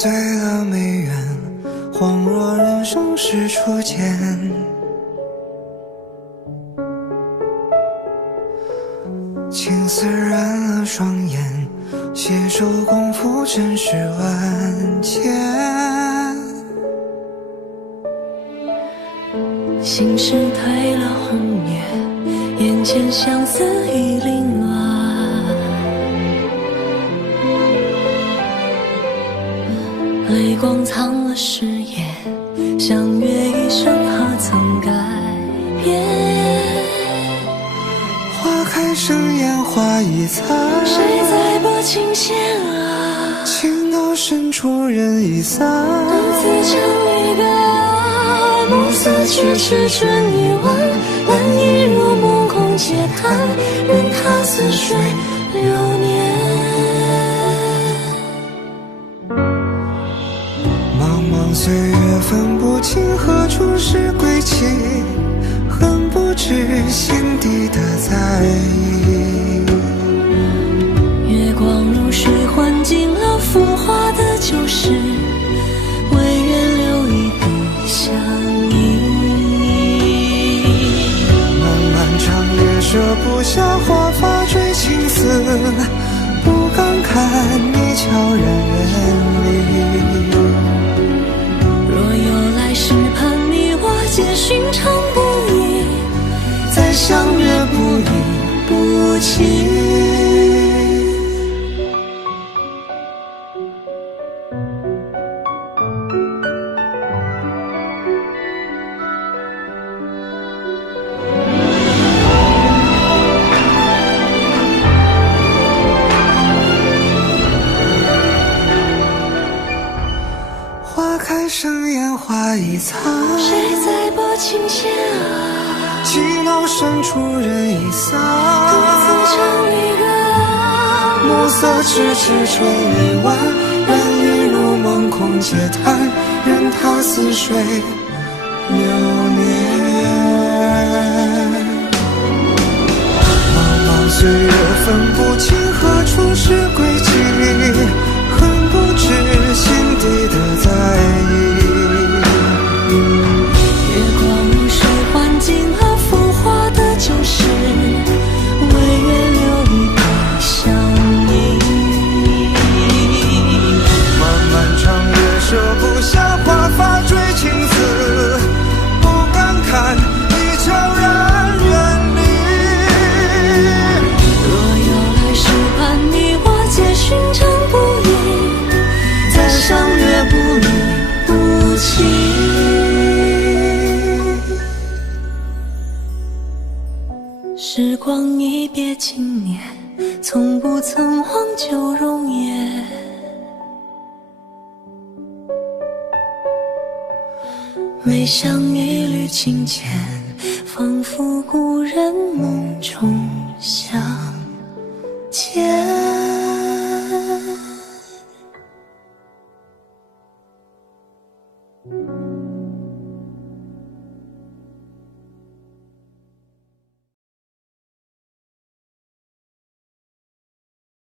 醉了没缘，恍若人生是初见。青丝染了双眼，携手共赴尘世万千。心事褪了红叶，眼前相思已凌乱。泪光藏了誓言，相约一生何曾改变？花开生烟花易残，谁在拨琴弦啊？情到深处人已散，独自唱离歌啊，暮色去迟春已晚，蓝衣如梦空嗟叹，任它似水流年。茫茫岁月分不清何处是归期，恨不知心底的在意。月光如水换尽了浮华的旧事，唯愿留一笔相依。漫漫长夜舍不下华发追青丝，不敢看你悄然远离。若有来世盼你我皆寻常不易，再相约不离不弃。花开生烟花易残，谁在拨琴弦啊？寂寥深处人已散，独自唱离歌啊，暮色迟迟春已晚，人已入梦空嗟叹，任它似水流年。茫茫岁月分不清何处是归期，恨不知心底的在意。月光如水换尽了浮华的旧事，唯愿留一笔相依。漫漫长夜舍不下华发追青丝，不敢看你悄然远离。若有来世盼你我皆寻常不易，再相约不离不弃。时光一别经年，从不曾忘旧容颜。微香一缕清浅，仿佛故人梦中香。